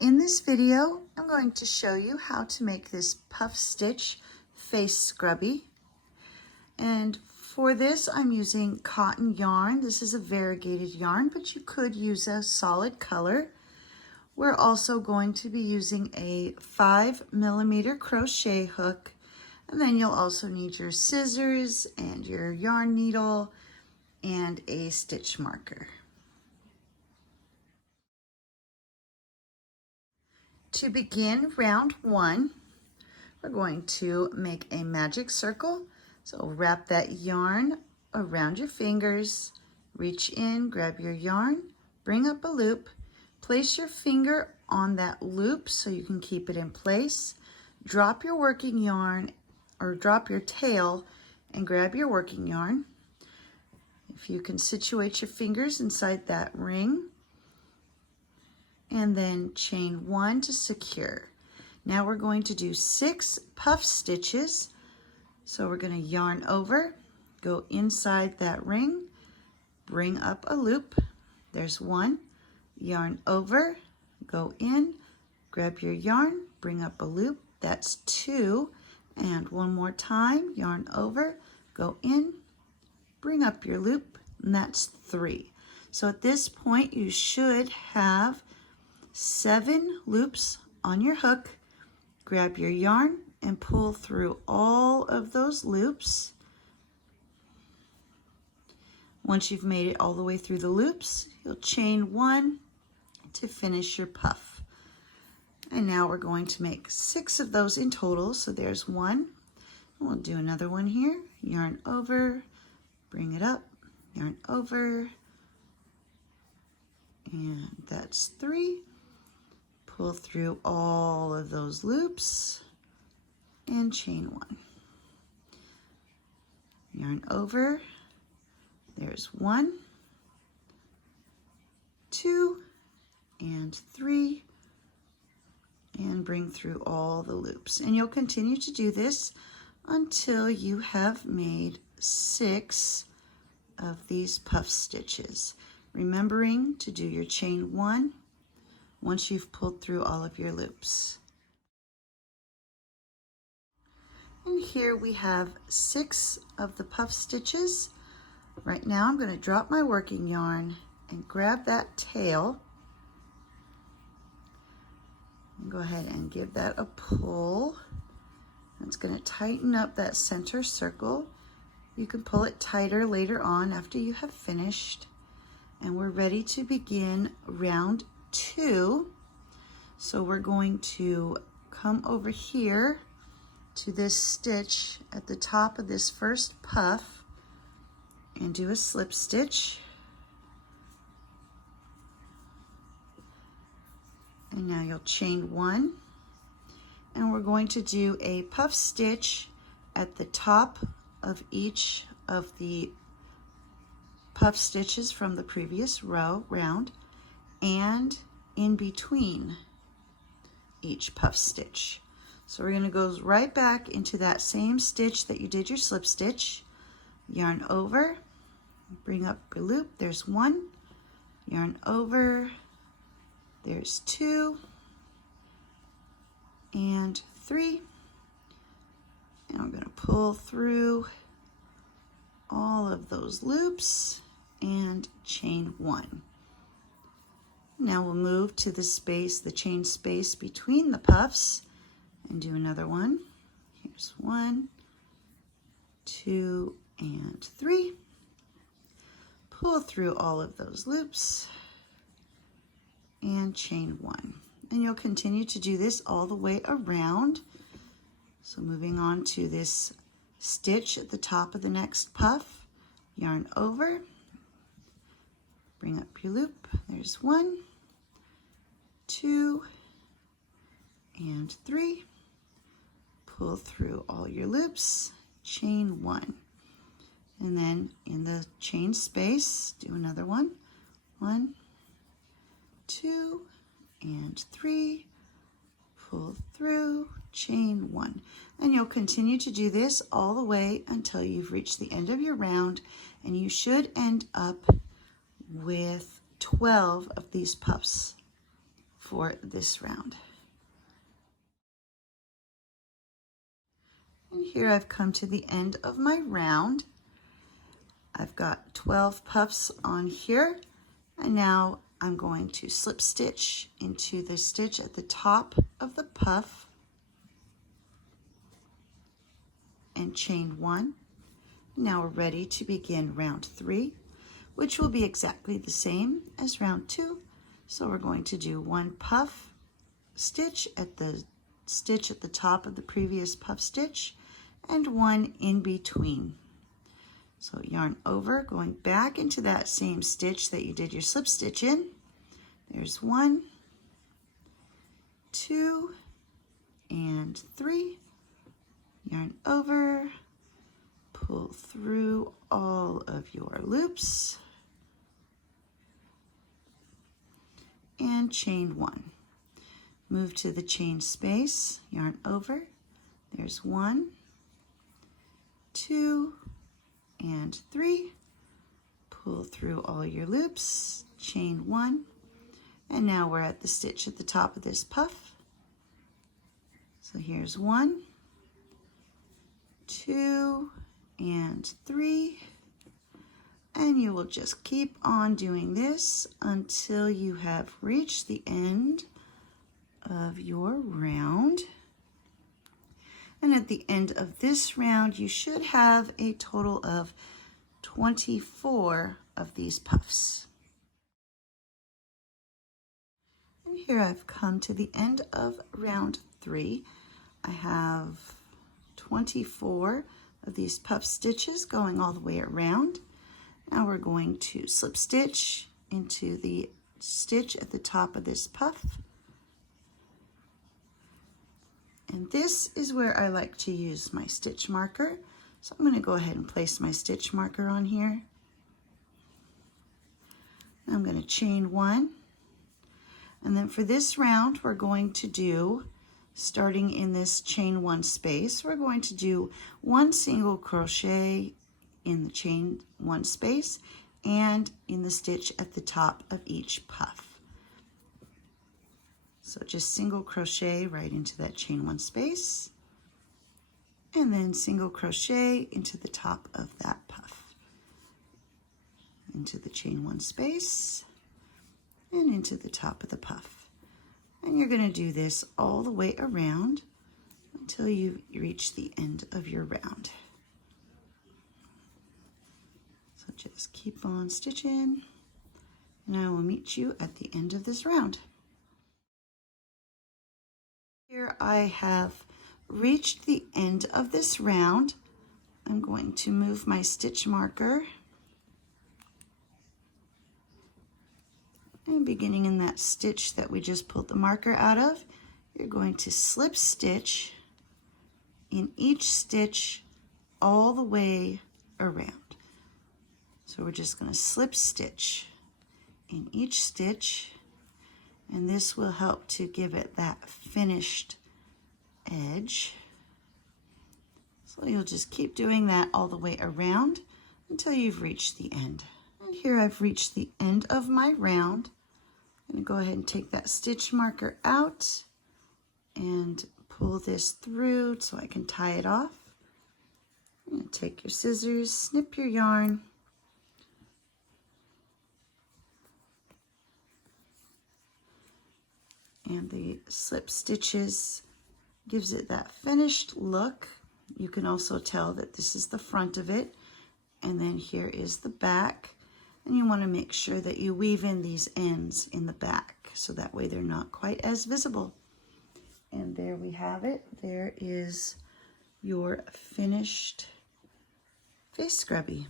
In this video, I'm going to show you how to make this puff stitch face scrubby. And for this, I'm using cotton yarn. This is a variegated yarn, but you could use a solid color. We're also going to be using a 5mm crochet hook, and then you'll also need your scissors and your yarn needle and a stitch marker. To begin round 1, we're going to make a magic circle. So wrap that yarn around your fingers, reach in, grab your yarn, bring up a loop, place your finger on that loop so you can keep it in place, drop your working yarn or drop your tail and grab your working yarn. If you can situate your fingers inside that ring, and then chain 1 to secure. Now we're going to do 6 puff stitches. So we're going to yarn over, go inside that ring, bring up a loop. There's 1, yarn over, go in, grab your yarn, bring up a loop. That's 2, and one more time, yarn over, go in, bring up your loop, and that's 3. So at this point, you should have 7 loops on your hook. Grab your yarn and pull through all of those loops. Once you've made it all the way through the loops, you'll chain 1 to finish your puff. And now we're going to make 6 of those in total. So there's 1. We'll do another one here. Yarn over, bring it up, yarn over, and that's 3. Pull through all of those loops and chain 1. Yarn over, there's 1, 2, and 3, and bring through all the loops. And you'll continue to do this until you have made 6 of these puff stitches. Remembering to do your chain 1 once you've pulled through all of your loops. And here we have 6 of the puff stitches. Right now I'm going to drop my working yarn and grab that tail. And go ahead and give that a pull. It's going to tighten up that center circle. You can pull it tighter later on after you have finished. And we're ready to begin round 2. So we're going to come over here to this stitch at the top of this first puff and do a slip stitch. And now you'll chain 1, and we're going to do a puff stitch at the top of each of the puff stitches from the previous round and in between each puff stitch. So we're going to go right back into that same stitch that you did your slip stitch. Yarn over, bring up your loop, there's 1, yarn over, there's 2, and 3, and I'm going to pull through all of those loops and chain 1. Now we'll move to the space, the chain space between the puffs, and do another one. Here's 1, 2, and 3. Pull through all of those loops and chain 1. And you'll continue to do this all the way around. So moving on to this stitch at the top of the next puff, yarn over, bring up your loop, there's 1, 2, and 3, pull through all your loops, chain 1, and then in the chain space, do another one, 1, 2, and 3, pull through, chain 1. And you'll continue to do this all the way until you've reached the end of your round, and you should end up with 12 of these puffs for this round. And here I've come to the end of my round. I've got 12 puffs on here, and now I'm going to slip stitch into the stitch at the top of the puff and chain 1. Now we're ready to begin round 3, which will be exactly the same as round 2. So we're going to do 1 puff stitch at the top of the previous puff stitch and 1 in between. So yarn over, going back into that same stitch that you did your slip stitch in. There's 1, 2, and 3. Yarn over, pull through all of your loops, and chain 1. Move to the chain space, yarn over. There's 1, 2, and 3. Pull through all your loops, chain 1, and now we're at the stitch at the top of this puff. So here's 1, 2, and 3, and you will just keep on doing this until you have reached the end of your round. And at the end of this round, you should have a total of 24 of these puffs. And here I've come to the end of round 3. I have 24 of these puff stitches going all the way around. Now we're going to slip stitch into the stitch at the top of this puff. And this is where I like to use my stitch marker. So I'm going to go ahead and place my stitch marker on here. I'm going to chain 1. And then for this round, we're going to do, starting in this chain 1 space, we're going to do 1 single crochet in the chain 1 space and in the stitch at the top of each puff. So just single crochet right into that chain 1 space, and then single crochet into the top of that puff, into the chain 1 space, and into the top of the puff. And you're going to do this all the way around until you reach the end of your round. So just keep on stitching, and I will meet you at the end of this round. Here I have reached the end of this round. I'm going to move my stitch marker, and beginning in that stitch that we just pulled the marker out of, you're going to slip stitch in each stitch all the way around. So we're just going to slip stitch in each stitch, and this will help to give it that finished edge. So you'll just keep doing that all the way around until you've reached the end. And here I've reached the end of my round. I'm going to go ahead and take that stitch marker out and pull this through so I can tie it off. You're going to take your scissors, snip your yarn, and the slip stitches gives it that finished look. You can also tell that this is the front of it, and then here is the back. And you want to make sure that you weave in these ends in the back so that way they're not quite as visible. And there we have it. There is your finished face scrubby.